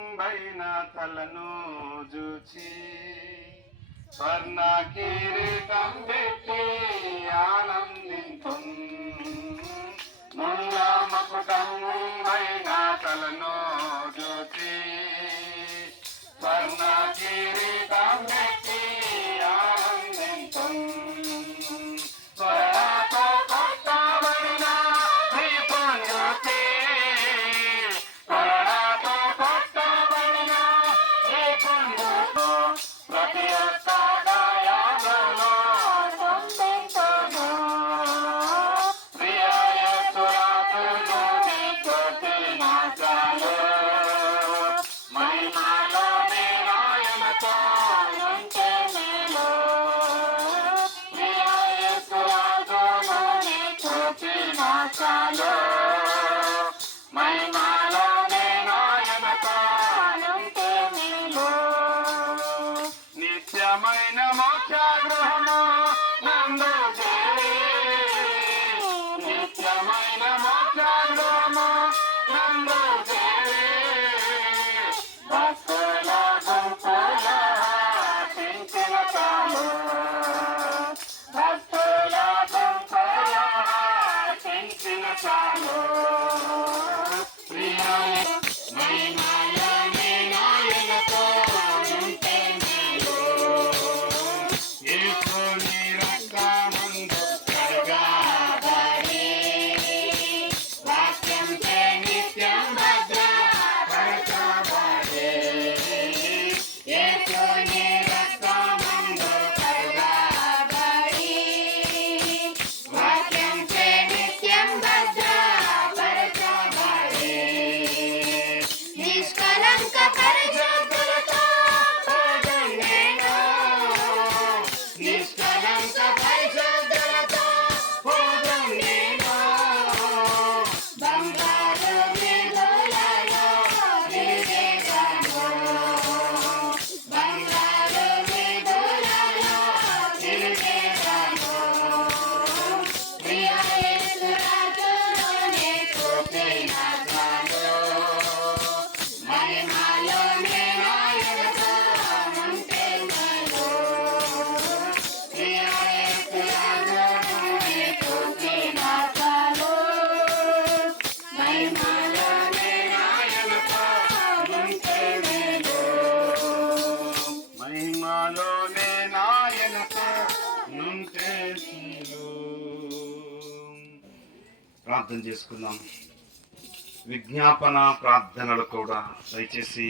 పైన తలను జూచి స్వర్ణ కిరీటం పెట్టి ఆనందింతుం ముళ్ళ మకుటం పైన తలను జూచి స్వర్ణ కిరీటం పెట్టి ఆనందింతుం స్వర్ణతో కొట్టబడిన దీపం జ్యోతి ప్రతి ఒక్క గాయాలలో ప్రియ యేసురాజును నీ స్తుతి నాట్యాలు మహిమలో నీ రాయనతో ఉంటే మేలు ప్రియ యేసురాజును నీ స్తుతి నాట్యాలు మహిమలో నీ రాయనతో ఉంటే మేలు నిత్యమైన మోక్ష గృహము నందు చేరి నిత్యమైన మోక్ష గృహము నందు చేరి భక్తుల గుంపుల చించిన చాలు భక్తుల గుంపుల చించిన చాలు మహిమలోనే నాయనతో ఉంటే ప్రార్థన చేసుకుందాం. విజ్ఞాపన ప్రార్థనలు కూడా దయచేసి